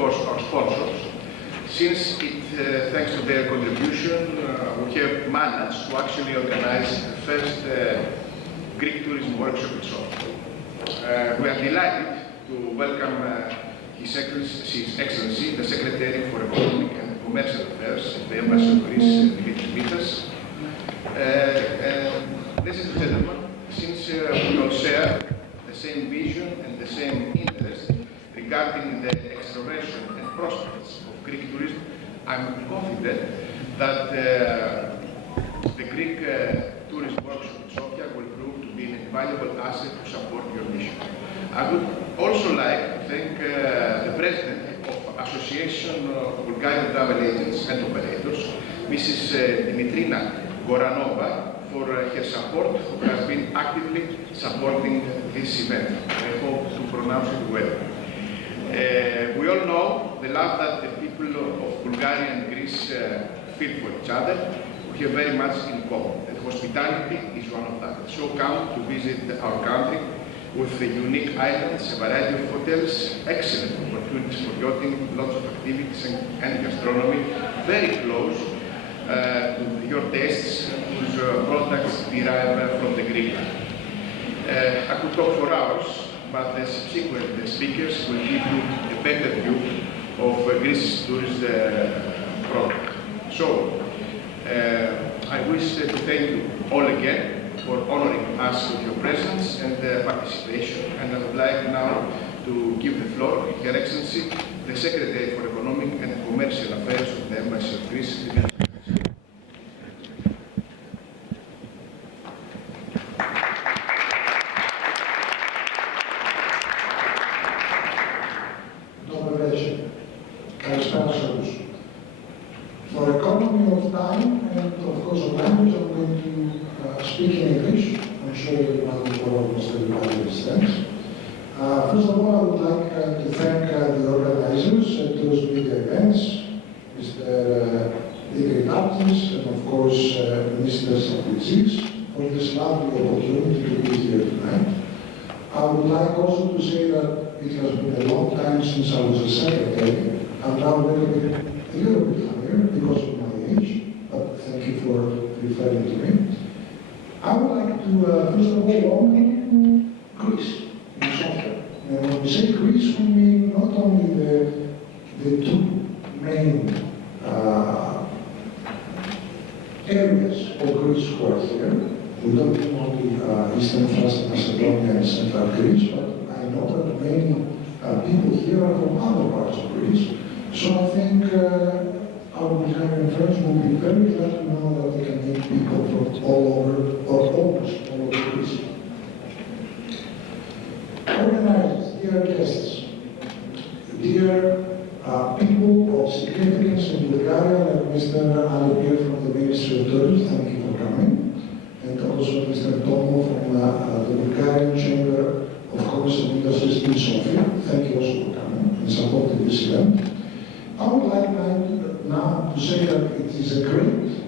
course, our sponsors. Since thanks to their contribution, we have managed to actually organize the first Greek tourism workshop in Sofia. We are delighted to welcome His Excellency, the Secretary for Economic and Commercial Affairs at the Embassy of Greece, Dimitris Mitas. Ladies and gentlemen, since we all share the same vision and the same interest regarding the exploration and prospects of Greek tourism, I'm confident that the Greek Tourism Workshop in Sofia will prove to be an invaluable asset to support your mission. I would also like to thank the President of Association of Bulgarian Travel Agents and Operators, Mrs. Dimitrina Goranova, for her support, who has been actively supporting this event. I hope to pronounce it well. We all know the love that the people of Bulgaria and Greece feel for each other. We have very much in common, and hospitality is one of that. So come to visit our country with the unique islands, a variety of hotels, excellent opportunities for yachting, lots of activities and gastronomy, very close to your tastes, whose products derive from the Greek. I could talk for hours, but the subsequent speakers will give you a better view of Greece's tourist product. So, I wish to thank you all again for honoring us with your presence and participation, and I would like now to give the floor to Her Excellency, the Secretary for Economic and Commercial Affairs of the Embassy of Greece. For economy of time and of course of language, I'm going to speak in English. I'm sure everybody or almost everybody understands. First of all, I would like to thank the organizers at those media events, Mr. Digritakis and of course Mr. Sapoutsis, for this lovely opportunity to be here tonight. I would like also to say that it has been a long time since I was a secretary. I'm now a little bit higher because of my age, but thank you for referring to me. I would like to, first of all, welcome Greece in Sofia. And when we say Greece, we mean not only the two main areas of Greece who are here. We don't mean only Eastern France, Macedonia, and Central Greece, but I know that many people here are from other parts of Greece. So I think our Bulgarian friends will be very glad to know that they can meet people from all over, or almost all over Greece. Organizers, dear guests, dear people of significance in Bulgaria, like Mr. Alipir from the Ministry of Tourism, thank you for coming, and also Mr. Tomo from the Bulgarian Chamber of Commerce and Industries in Sofia, thank you also for coming and supporting this event. I would like now to say that it is a great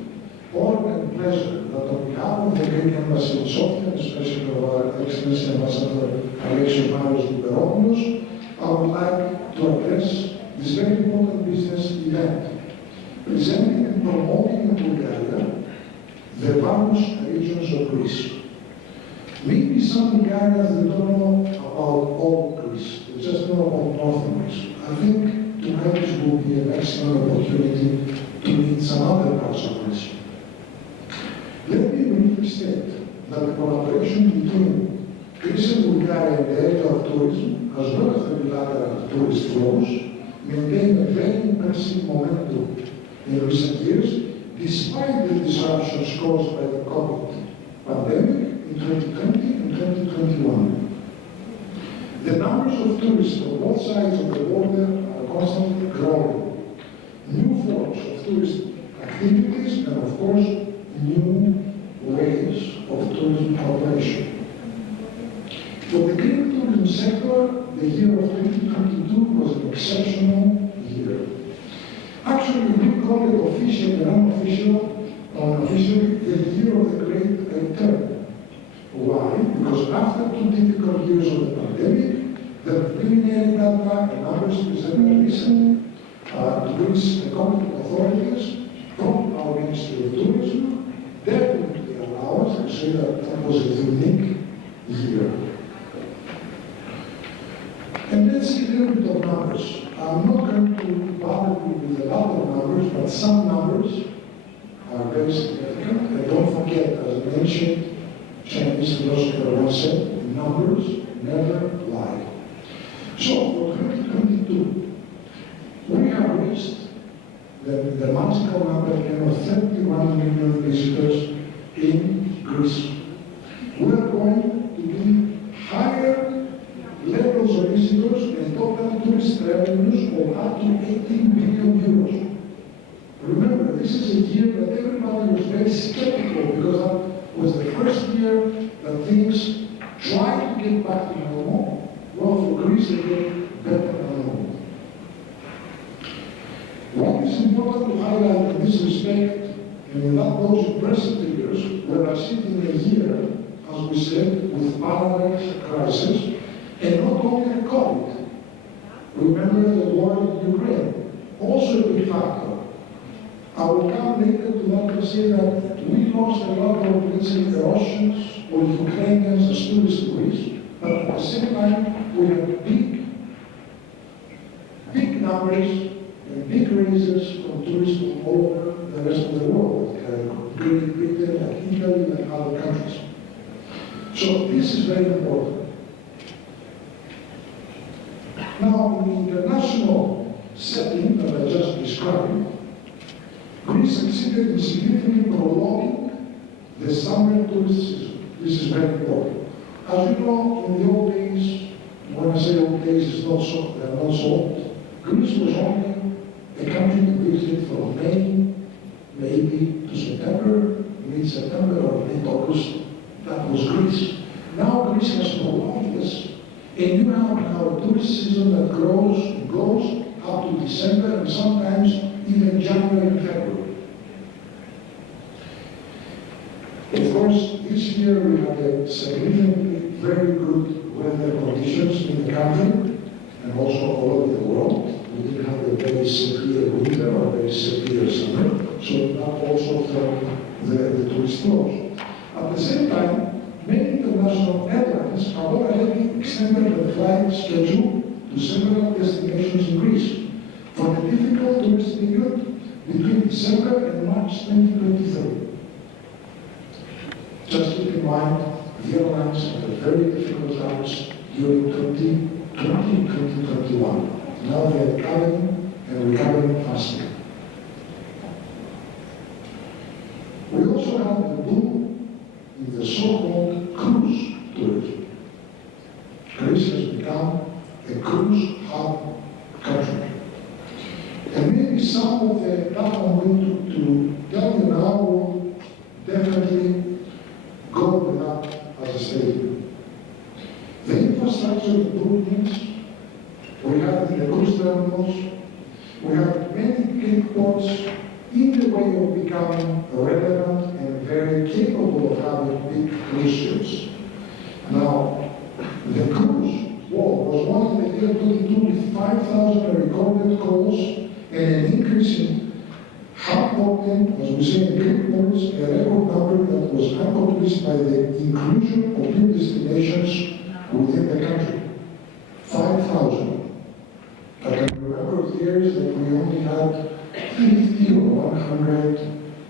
honor and pleasure that on behalf of the Greek Embassy in Sofia, and especially of our Excellency Ambassador Alexios Marios Liperopoulos, I would like to address this very important business event, presenting and promoting in Bulgaria the various regions of Greece. Maybe some Bulgarians they don't know about all Greece, they just know about northern Greece. I think tonight this will be an excellent opportunity to meet some other parts of Greece. Let me briefly state that the collaboration between Greece and Bulgaria in the area of tourism, as well as the bilateral tourist flows, maintained a very impressive momentum in recent years, despite the disruptions caused by the COVID pandemic in 2020 and 2021. The numbers of tourists on both sides of the border constantly growing. New forms of tourist activities and of course new ways of tourism operation. For the Greek tourism sector, the year of 2022 was an exceptional year. Actually, we call it official and unofficially the year of the great return. Why? Because after 2 difficult years of the pandemic, The preliminary data and numbers presented recently to Greece, the competent authorities from our Ministry of Tourism definitely allow us to say that that was a unique year. And let's see a little bit of numbers. I'm not going to bother you with a lot of numbers, but some numbers are very significant. And don't forget, as an ancient Chinese philosopher once said, numbers never lie. So, for 2022, we have reached the magical number again of 31 million visitors in Greece. We are going to be higher levels of visitors and total tourist revenues of up to 18 billion euros. Remember, this is a year that everybody was very skeptical because that was the first year that things tried to get back to normal. Well, for Greece, they get better than normal. What is important to highlight in this respect, and without those impressive figures, we are sitting a year, as we said, with parallel crisis, and not only COVID. Remember the war in Ukraine, also a big factor. I will come later to that and say that we lost a lot of, let's say, the Russians or the Ukrainians as tourists to Greece, but at the same time, we have big numbers and big raises from tourists from all over the rest of the world, like Great Britain, like Italy, like other countries. So this is very important. Now, in the international setting that I just described, Greece succeeded in significantly prolonging the summer tourist season. This is very important. As you know, in the old days, when I say old days, it's not so, they're not so old. Greece was only a country to visit from May, maybe to September, mid-September or mid-August. That was Greece. Now Greece has prolonged this, and you have now a tourist season that grows and goes up to December and sometimes even January and February. Of course, this year we had a significantly very good weather conditions in the country and also all over the world. We didn't have a very severe winter or very severe summer, so that also helped the tourist flows. At the same time, many international airlines have already extended the flight schedule to several destinations in Greece for the difficult tourist period between December and March 2023. Just keep in mind, the airlines had a very difficult times during 2020 and 2021. Now they are recovering and recovering faster. We also have the boom in the so-called cruise tourism. Greece has become a cruise hub country. And maybe some of the stuff I'm going to tell you now will definitely go with that as a statement. The infrastructure improvements we have in the cruise terminals, we have many big ports in the way of becoming relevant and very capable of having big cruise ships. Now, the cruise was one in the year 2022 with 5,000 recorded calls and an increase in hub volume, as we say in Greek words, a record number that was accomplished by the inclusion of new destinations within the country. 5,000. I can remember years that we only had 50 or 100,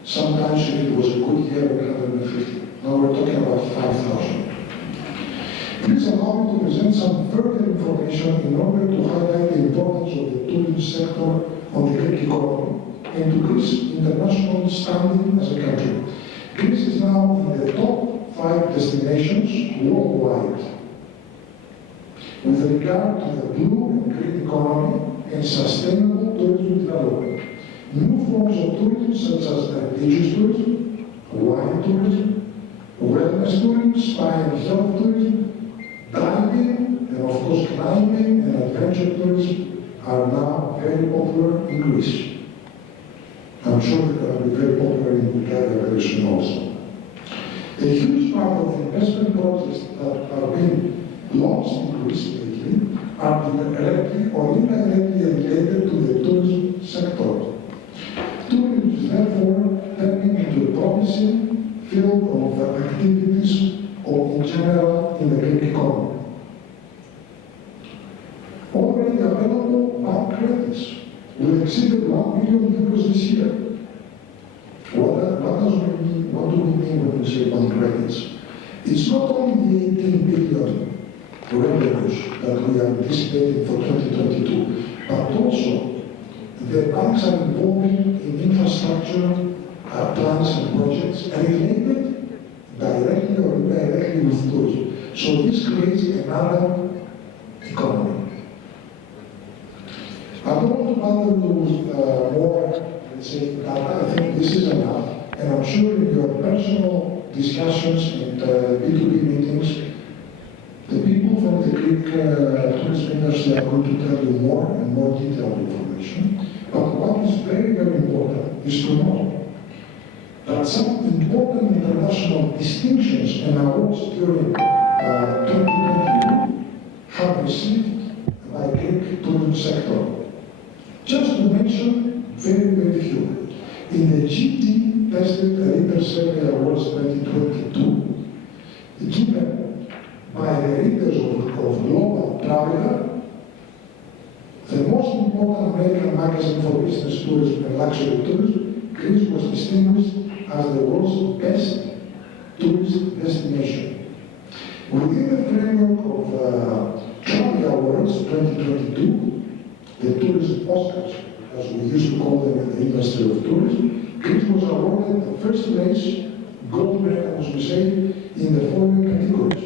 sometimes if it was a good year, 150. Now we're talking about 5,000. Please allow me to present some further information in order to highlight the importance of the tourism sector on the Greek economy and to Greece's international standing as a country. Greece is now in the top 5 destinations worldwide with regard to the blue and green economy and sustainable tourism development. New forms of tourism such as religious tourism, wine tourism, wellness tourism, spa and health tourism, diving, and of course climbing and adventure tourism are now very popular in Greece. I'm sure they're going to be very popular in Bulgaria very soon also. A huge part of the investment projects that are being launched in Greece lately are directly or indirectly related to the tourism sector. Tourism is therefore turning into a promising field of activities in general in the Greek economy. Already available bank credits will exceed 1 billion euros this year. What do we mean when we say bank credits? It's not only the 18 billion revenues that we are anticipating for 2022, but also the banks are involving in infrastructure plans and projects related directly or indirectly with tourism. So this creates another economy. I don't want to bother you with more, let's say, data. I think this is enough. And I'm sure in your personal discussions and B2B meetings, the people from the Greek tourism industry are going to tell you more and more detailed information. But what is very, very important is to know that some important international distinctions and awards during 2022 have received by Greek tourism sector. Just to mention very, very few. In the GT Tested Reader Survey Awards 2022, given by the readers of Global Traveler, the most important American magazine for business tourism and luxury tourism, Greece was distinguished as the world's best tourist destination. Within the framework of Travel Awards 2022, the tourism Oscars, as we used to call them in the industry of tourism, Greece was awarded the first place, gold medal, as we say, in the following categories: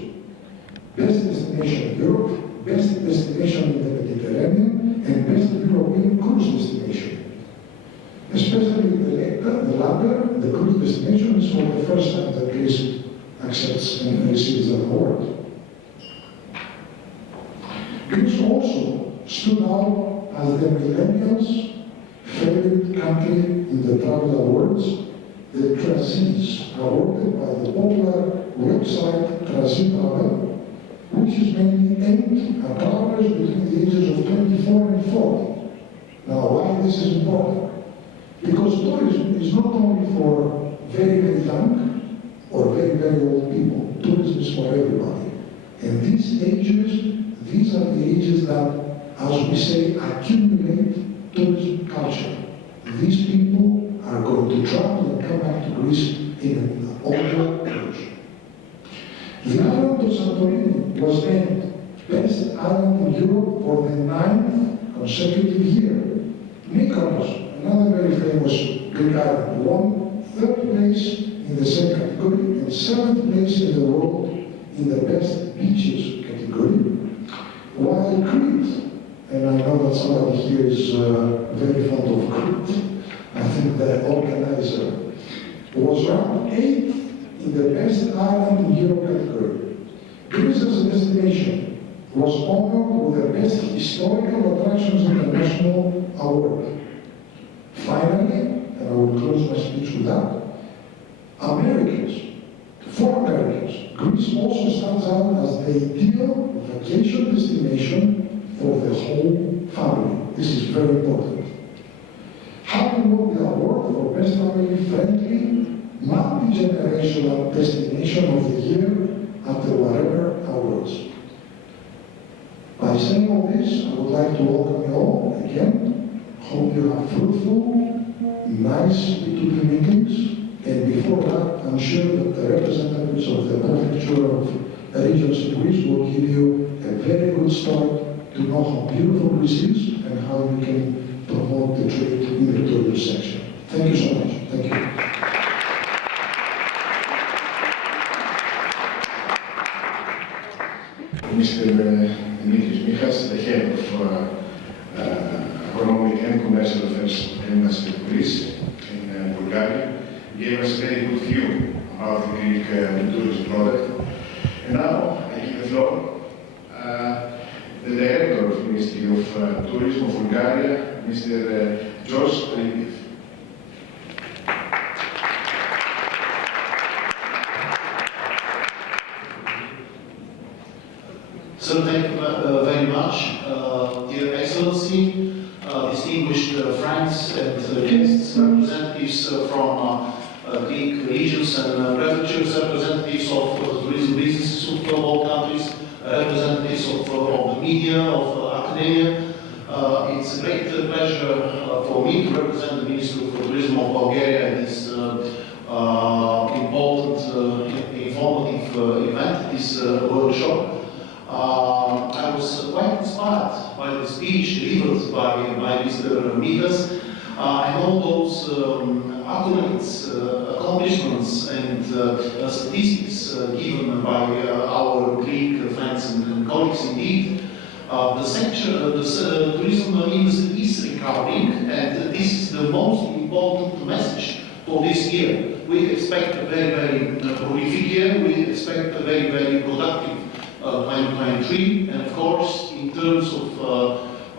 Best Destination in Europe, Best Destination in the Mediterranean, and Best European Cruise Destination. Especially the latter, the cruise destination, is for the first time that Greece accepts and receives that award. Greece also stood out as the millennials' favorite country in the travel awards, the Trazies, awarded by the popular website Trazi Travel, which is mainly aimed at travelers between the ages of 24 and 40. Now, why this is important? Because tourism is not only for very, very young or very, very old people. Tourism is for everybody. And these are the ages that, as we say, accumulate tourism culture. These people are going to travel and come back to Greece in an older age. The island of Santorini was named Best Island in Europe for the 9th consecutive year. Mykonos, another very famous Greek island, won 3rd place in the same category and 7th place in the world in the Best Beaches category. While Crete, and I know that somebody here is very fond of Crete, I think the organizer, was ranked 8th in the Best Island in Europe category. Greece as a destination was honored with the Best Historical Attractions International Award. Finally, and I will close my speech with that, for Americans, Greece also stands out as the ideal vacation destination for the whole family. This is very important. Having won the award for Best Family-Friendly, multi-generational destination of the year at the Whatever Awards. By saying all this, I would like to welcome you all again. Hope you have fruitful, nice B2B meetings. And before that, I'm sure that the representatives of the Prefecture of Regions in Greece will give you a very good start to know how beautiful Greece is and how we can promote the trade in the tourism section. Thank you so much. Thank you. Mr. Dimitris Michas, the head of Economic and Commercial Affairs Embassy of Greece in Bulgaria, gave us a very good view about the Greek tourism product. And now I give the floor the Director of the Ministry of Tourism of Bulgaria, Mr. George Ribiv. So thank you very much. representatives from Greek regions and prefectures, representatives of tourism businesses of all countries, representatives of the media, of academia. It's a great pleasure for me to represent the Ministry of Tourism of Bulgaria at this important, informative event, this workshop. I was quite inspired by the speech delivered by Mr. Mikas. I know those accolades, accomplishments and statistics given by our Greek friends and colleagues indeed. The tourism industry is recovering, and this is the most important message for this year. We expect a very, very prolific year. We expect a very, very productive 2023, and of course, in terms of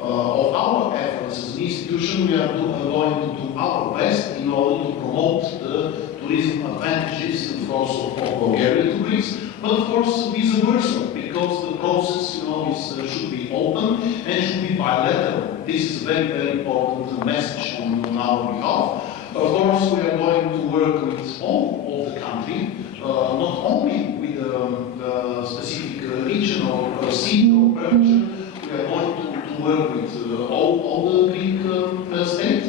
our efforts as an institution, we are going to do our best in order to promote the tourism advantages, of course, of Bulgaria to Greece, but of course, vice versa, because the process, should be open and should be bilateral. This is a very, very important message on our behalf. Of course, we are going to work with all of the country, not only with the specific region or seat or prefecture. We are going to work with all the Greek states.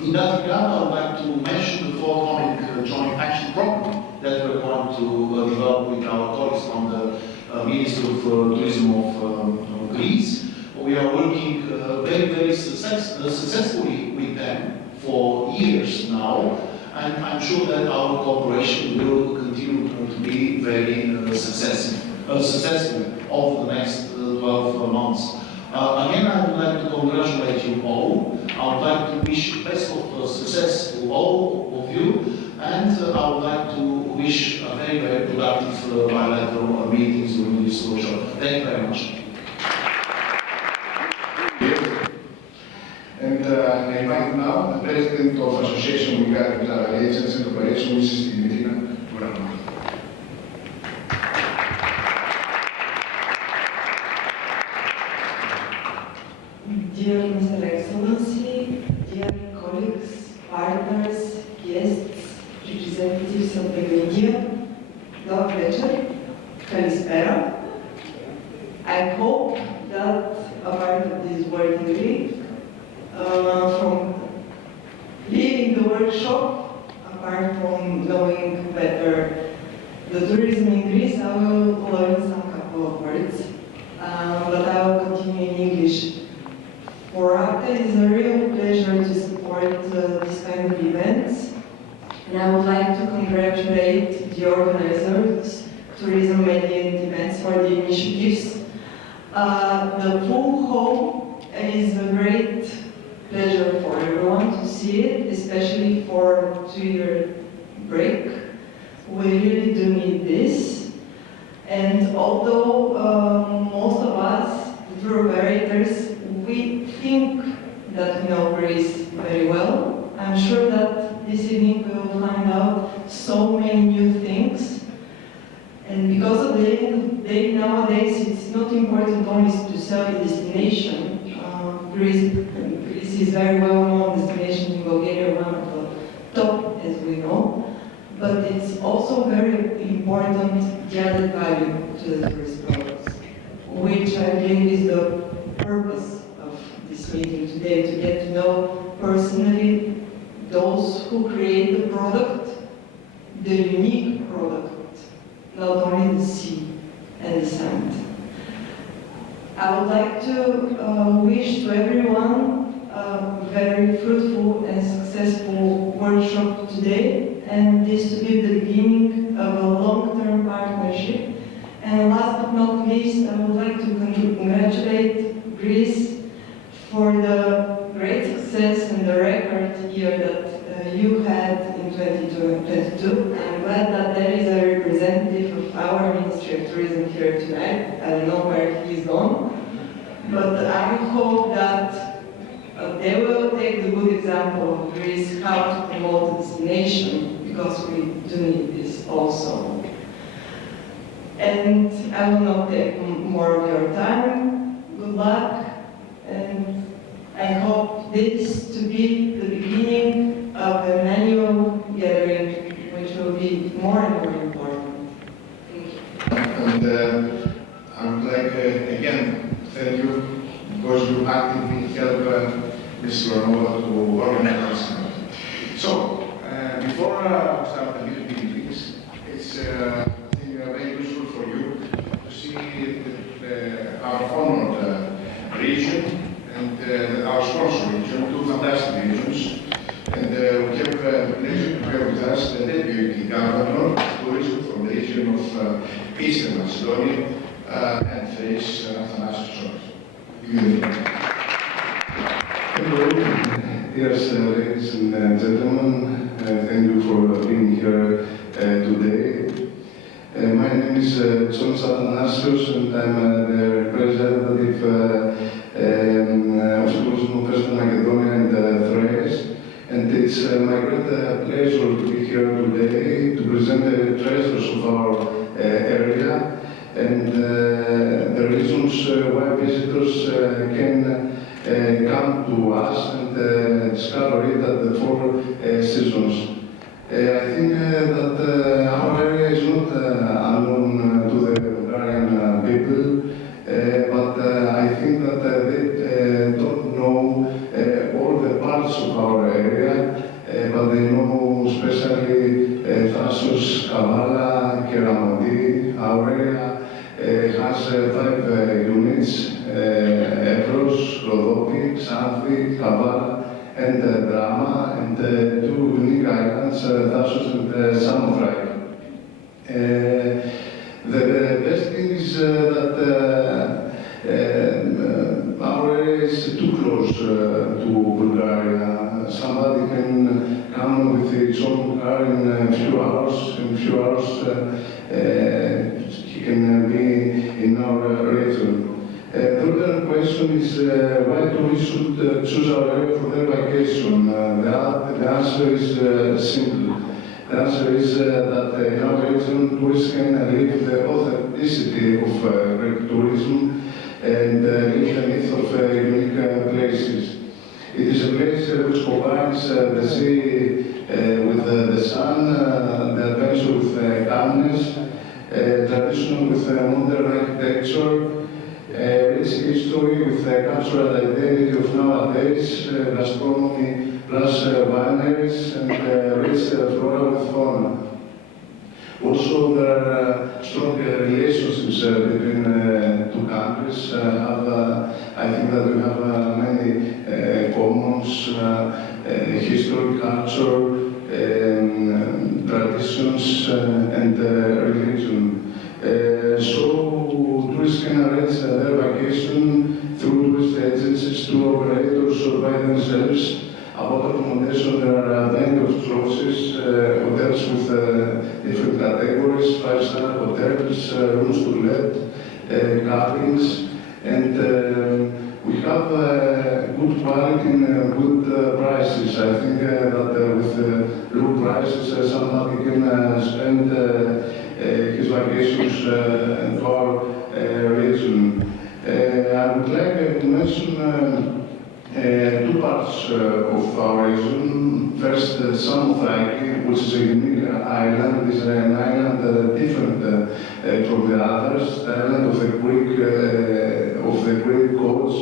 In that regard, I would like to mention the forthcoming joint action program that we're going to develop with our colleagues from the Ministry of Tourism of Greece. We are working very, very successfully with them for years now, and I'm sure that our cooperation will continue to be very successful over the next 12 months. Again, I would like to congratulate you all. I would like to wish best of success to all of you, and I would like to wish a very, very productive bilateral meetings during this workshop. Thank you very much. And I invite now the President of Association Bulgarian Travel Agents and Operations, Mrs. Dimitrina Turanova. Dear Mr. Excellency, dear colleagues, partners, guests, representatives of the media, добър вечер, калиспера. I hope that a part of this working week, from leaving the workshop, apart from knowing better the tourism in Greece, I will learn some couple of words, but I will continue in English. For ACTA, it is a real pleasure to support this kind of events, and I would like to congratulate the organizers, tourism, media, and events for the initiatives. The full home is a great pleasure for everyone to see it, especially for a 2-year break. We really do need this. And although most of us, the tour operators, we think that we know Greece very well, I'm sure that this evening we will find out so many new things. And because of the end of the day, nowadays it's not important only to sell the destination. Greece is very well-known destination in Bulgaria, one of the top, as we know. But it's also very important the added value to the tourist products, which I believe is the purpose of this meeting today, to get to know personally those who create the product, the unique product, not only the sea and the sand. I would like to wish to everyone a very fruitful and successful workshop today, and this to be the beginning of a long-term partnership. And last but not least, I would like to congratulate Greece for the great success and the record year that you had in 2022. I'm glad that there is a representative of our Ministry of Tourism here tonight. I don't know where he's gone, but I hope that they will take the good example of Greece, how to promote the destination, because we do need this also. And I will not take more of your time. Good luck, and I hope this to be the order to organize us. So, before we start the B2B meetings, it's I think, very useful for you to see our honored region and our sponsor region, two fantastic regions. And we have the pleasure to have with us the Deputy Governor of Tourism from the region of Eastern Macedonia and Thrace, Athanasios. Hello, yes, ladies and gentlemen, thank you for being here today. My name is John Athanasios and I'm the representative of Tourism of Western Macedonia and Thrace. And it's my great pleasure to be here today to present the treasures of our area and the reasons why visitors can come to us and discover it at the 4 seasons. I think that our area is not unknown to the Bulgarian people, but I think that they don't know all the parts of our area, but they know especially Thassos, Kavala, Keramati. Our area has 5 units, Evros, Rhodope, Xanthi, Kavala, and Drama, and 2 unique islands, Thassos and Samothrace. The best thing is that our area is too close to Bulgaria. Somebody can come with his own car in a few hours. In a few hours, he can be in our region. The other question is why tourists should choose our area for their vacation. The answer is simple. The answer is that in our region, tourists can live the authenticity of Greek tourism and live the myth of unique places. It is a place which combines the sea with the sun, the adventure with calmness, traditional with modern architecture, rich history with cultural identity of nowadays, gastronomy plus wineries, and rich flora with fauna. Also, there are strong relationships between two countries. I think that we have many commons, history, culture, traditions, and religion. So tourists can arrange their vacation through tourist agencies, tour operators, or by themselves. About accommodation, there are plenty of choices, hotels with different categories, 5-star hotels, rooms to let, cabins, and we have good quality and good prices. I think that with low prices, somebody can spend his vacations in our region. I would like to mention 2 parts of our region. First, Samothrace, which is a unique island, is an island different from the others, the island of the Greek coast,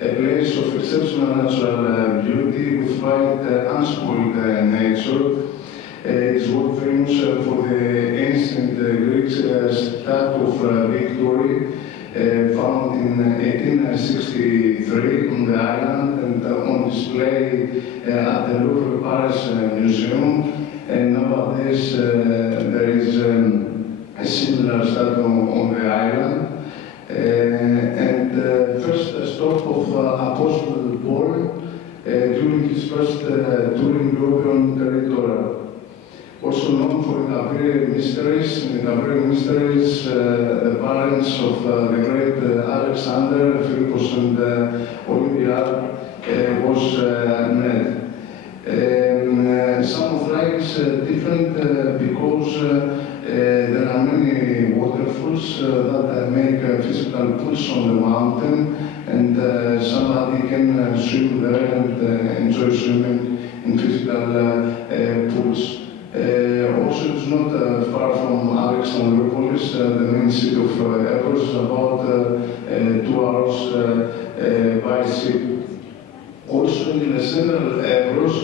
a place of exceptional natural beauty with quite unspoiled nature. It is world famous for the ancient Greek statue of victory, found in 1863 on the island and on display at the Louvre Paris Museum. And nowadays there is a similar statue on the island. And first stop of Apostle Paul during his first touring European territory. Also known for the Gabriel Mysteries. In the Gabriel Mysteries, the parents of the great Alexander, Philippus and Olympiad was met. Samothrace is different because there are many waterfalls that make physical pools on the mountain, and somebody can swim there and enjoy swimming in physical pools. Also, it's not far from Alexandroupolis, the main city of Evros, about 2 hours by sea. Also in the Central Evros,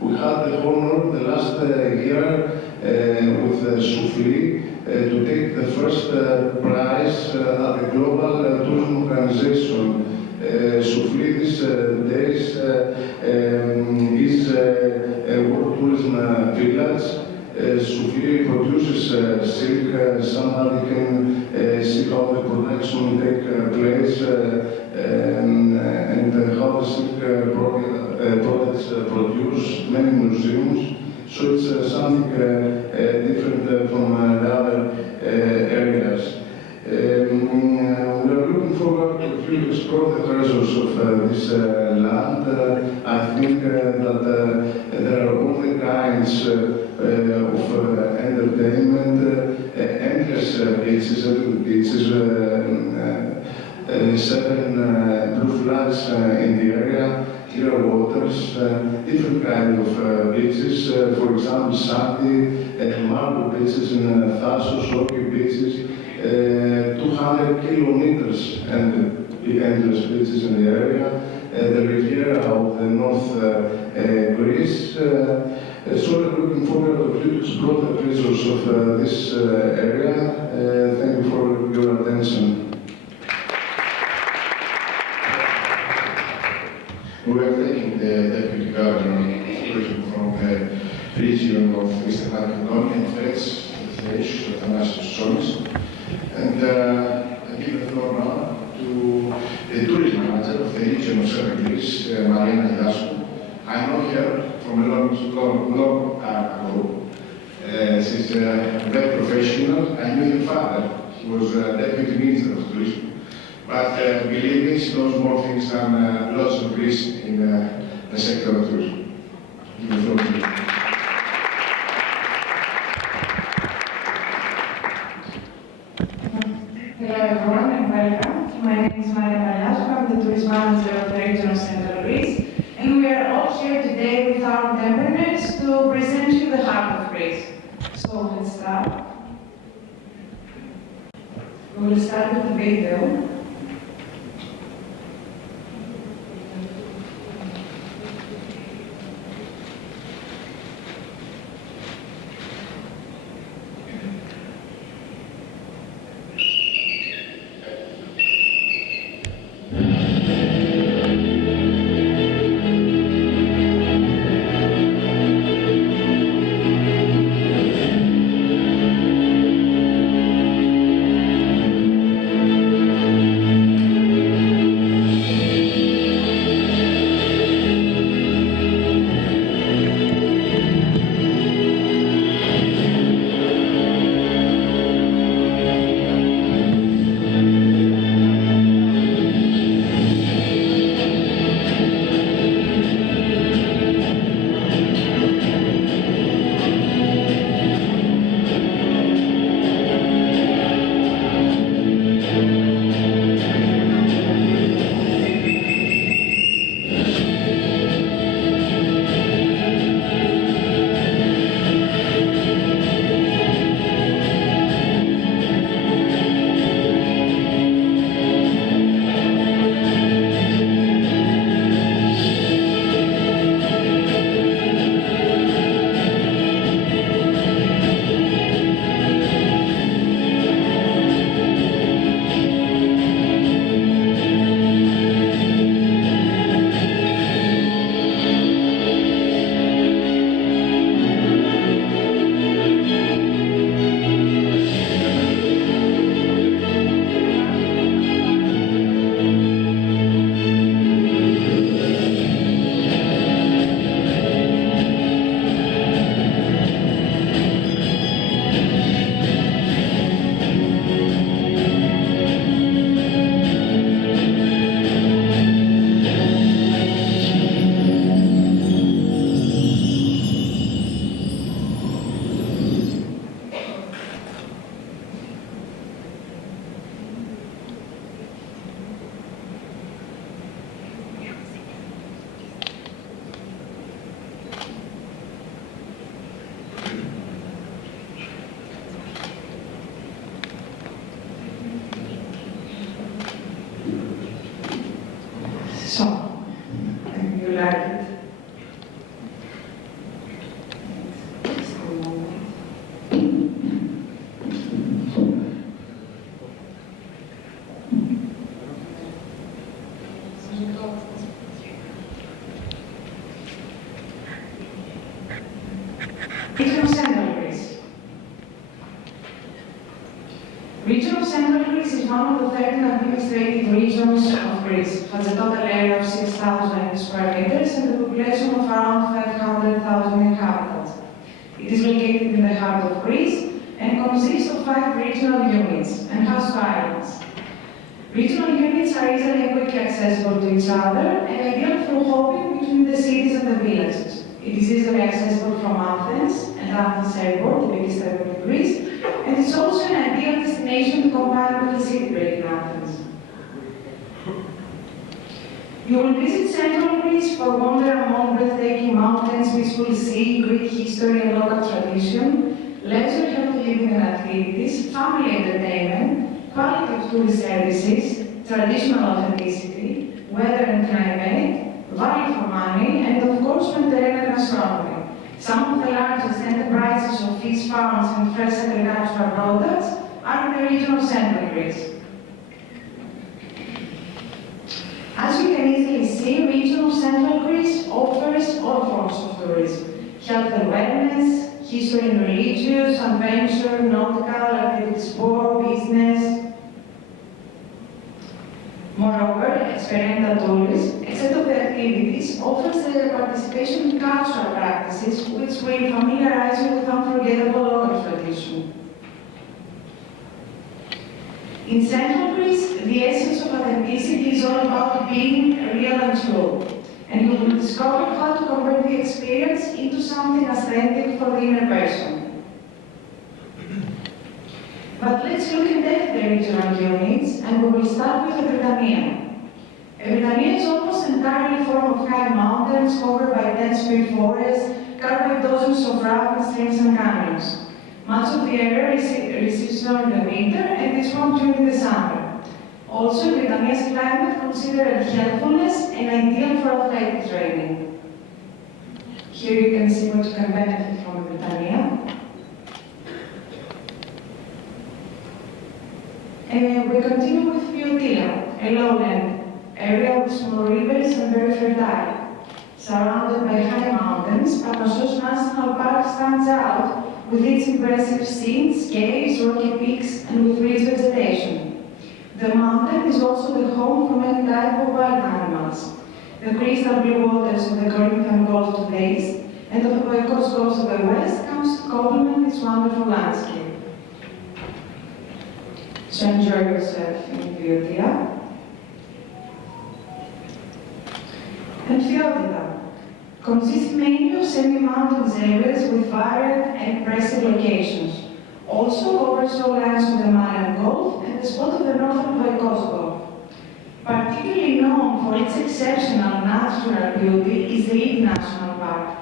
we had the honor the last year with Sofia to take the first prize at the Global Tourism Organization. Sofia these days is a world tourism village. Sofia produces silk. Somebody can see how the production take place and how the silk products produce. Many museums. So it's something different from the other areas. We are looking forward to explore the treasures of this land. I think that there are all the kinds of entertainment, endless beaches, 7 blue flags in the area, clear waters, different kind of beaches, for example, sandy, marble beaches in Thassos, rocky beaches, 200 kilometers and endless beaches in the area, the Riviera of the North Greece. So we're looking forward to explore the treasures of this area. Thank you for your attention. We are thanking the Deputy Governor of Tourism from the region of Eastern Macedonia and Threats, the issues of Athanasios Tsonis. And I give the floor now to the tourism manager of the region of Central Greece, Mariana Ghidaskou. I know her from a long time ago. She's very professional. I knew her father. He was Deputy Minister of Tourism. But believe me, she knows more things than lots of Greece in the sector of tourism. Give the floor to you. Hello everyone and welcome. My name is Mariana Ghidaskou. I'm the tourist manager of the region of Central Greece. And we are all here today with our entrepreneurs to present you the heart of Greece. So let's start. We will start with the video. one of the 13 administrative regions of Greece. Has a total area of 6,000 square meters and a population of around 500,000 inhabitants. It is located in the heart of Greece and consists of 5 regional units and has 2 islands. Regional units are easily and quickly accessible to each other and ideal for hopping between the cities and the villages. It is easily accessible from Athens and Athens Airport, the biggest airport in Greece, and it's also an ideal destination to combine with the city break in Athens. You will visit central Greece for wander among breathtaking mountains, peaceful sea, Greek history and local tradition, leisure, healthy living and activities, family entertainment, quality of tourist services, traditional authenticity, weather and climate, value for money, and of course Mediterranean gastronomy. Some of the largest enterprises of fish farms and fresh agricultural products are in the region of central Greece. As you can easily see, region of central Greece offers all forms of tourism: health and wellness, history and religious, adventure, nautical, activity, sport, business. Moreover, experiential tourism, except of the activities, offers the participation in cultural practices which will familiarize you with unforgettable local tradition. In central Greece, the essence of authenticity is all about being real and true, and you will discover how to convert the experience into something authentic for the inner person. But let's look in depth at the regional units, and we will start with Britannia. Britannia is almost entirely formed of high mountains covered by dense tree forests, carved by dozens of rough streams and canyons. Much of the area receives snow in the winter and is warm during the summer. Also, Britannia's climate considered healthfulness and ideal for athletic training. Here you can see what you can benefit from Britannia. We continue with Biotila, a lowland area with small rivers and very fertile. Surrounded by high mountains, Parnassos National Park stands out with its impressive scenes, caves, rocky peaks, and with rich vegetation. The mountain is also the home for many types of wild animals. The crystal blue waters of the Corinthian Gulf to the east and of the Oikos Gulf to the west comes to complement its wonderful landscape. So enjoy yourself in Biotila. And Phyodila consists mainly of semi-mountainous areas with varied and impressive locations. Also covers all lands of the Malian Gulf and the spot of the northern Oikos Gulf. Particularly known for its exceptional natural beauty is the Lidi National Park,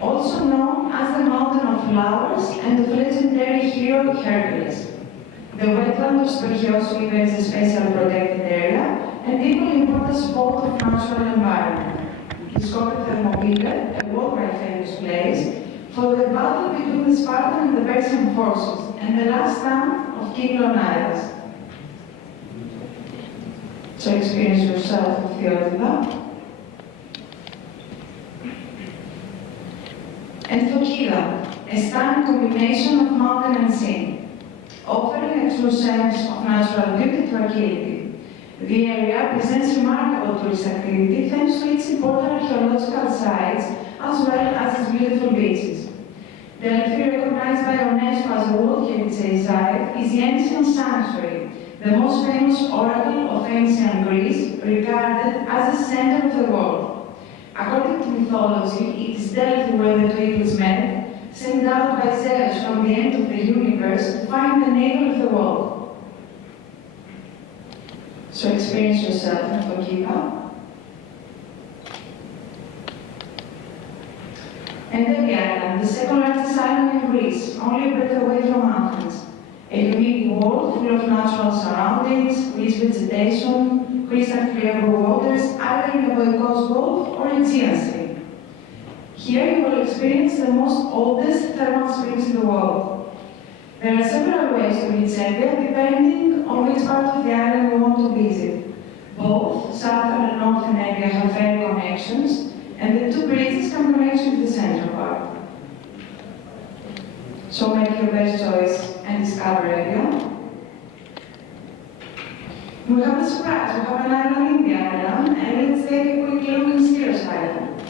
also known as the Mountain of Flowers and of legendary hero Hercules. The wetland of Sperchios River is a special protected area and equally important spot of natural environment. Discovered Thermopylae, a worldwide famous place, for the battle between the Spartan and the Persian forces, and the last stand of King Leonidas. So experience yourself with Phyodila. And Phokida, a stunning combination of mountain and sea, offering a true sense of natural beauty and tranquility. The area presents remarkable tourist activity thanks to its important archaeological sites as well as its beautiful beaches. Delphi, recognized by UNESCO as a World Heritage Site, is the ancient sanctuary, the most famous oracle of ancient Greece, regarded as the center of the world. According to mythology, it is Delphi where the two eagles met, sent out by Zeus from the end of the universe to find the navel of the world. So experience yourself in Phokida. And then the island, the second largest island in Greece, only a breath away from Athens. A unique world full of natural surroundings, rich vegetation, crystal clear blue waters, either in the Oikos Gulf or Aegean Sea. Here you will experience the most oldest thermal springs in the world. There are several ways to reach area depending on which part of the island you want to visit. Both southern and northern area have ferry connections, and the two bridges can connect you to the central part. So make your best choice and discover area. We have a surprise. We have an island in the island, and let's take a quick look at Skiros Island.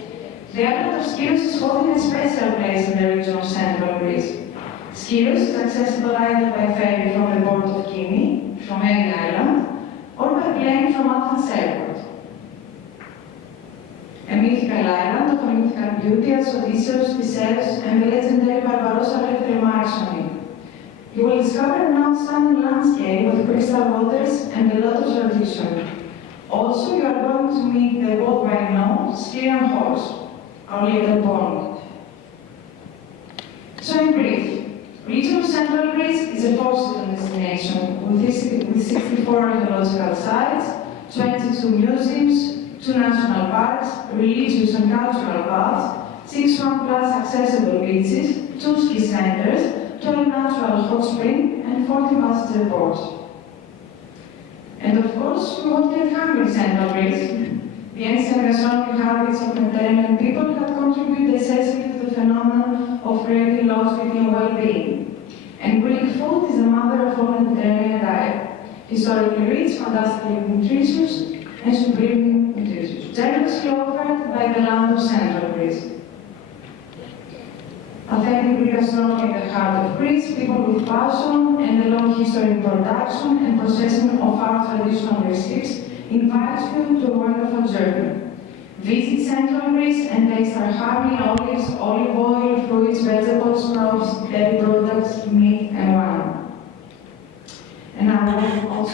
The island of Skiros is holding a special place in the region of central Greece. Skiros is accessible either by ferry from the port of Kymi, from any island, or by plane from Athens Airport. A mythical island of a mythical beauty as Odysseus, Theseus, and the legendary Barbarossa left their marks on it. You will discover an outstanding landscape with crystal waters and a lot of tradition. Also, you are going to meet the worldwide known Skiran horse, our little pony. So in brief, region of Central Greece is a four-season destination with 64 archaeological sites, 22 museums, 2 national parks, religious and cultural paths, 6 1+ accessible beaches, 2 ski centers, 12 natural hot springs, and 40 passenger ports. And of course, we won't get hungry Central Greece. The ancient gastronomic habits of Mediterranean people had contributed decisively to the phenomenon of creating longevity and well-being. And Greek food is the mother of all Mediterranean diet, historically rich, fantastically nutritious, and supremely nutritious, generously offered by the land of Central Greece. Authentic Greek gastronomy at the heart of Greece, people with passion and a long history in production and processing of our traditional recipes invites you to a wonderful journey. Visit Central Greece and taste our honey, olives, olive oil, fruits, vegetables, sprouts, dairy products, meat, and wine. And I will also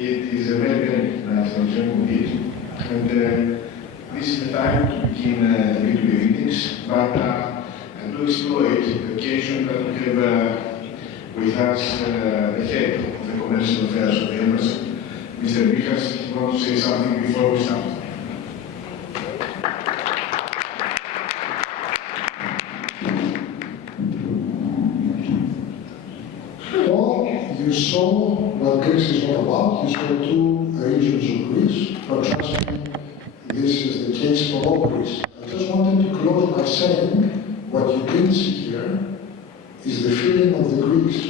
It is a very, very nice function indeed. And this is the time to begin the B2B meetings, but and to exploit the occasion that we have with us the head of the commercial affairs of the embassy, Mr. Michas. He wants to say something before we start. You saw what Greece is all about. You saw 2 regions of Greece, but trust me, this is the case for all Greece. I just wanted to close by saying what you didn't see here is the feeling of the Greeks.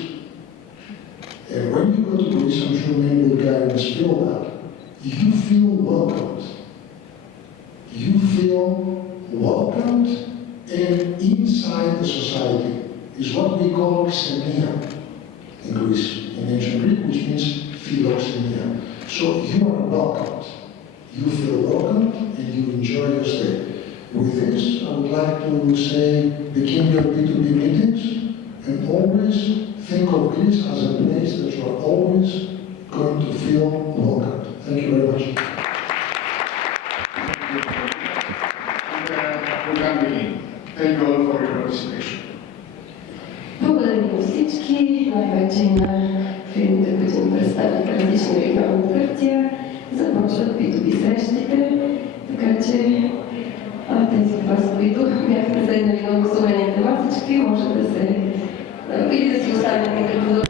And when you go to sure many Bulgarians feel that. You feel welcomed. You feel welcomed and inside the society is what we call xenia in Greece, in ancient Greek, which means philoxenia. So you are welcomed. You feel welcomed and you enjoy your stay. With this, I would like to say, begin your B2B meetings and always think of Greece as a place that you are always going to feel welcome. Thank you very much. Thank you all for your participation. Благодарим всички, най-вече и на фирмите, които ни представят различни региони на Гърция. Започват B2B срещите, така че тези от вас, които бяхте седнали на гласуваните масички, може да се или да си останете като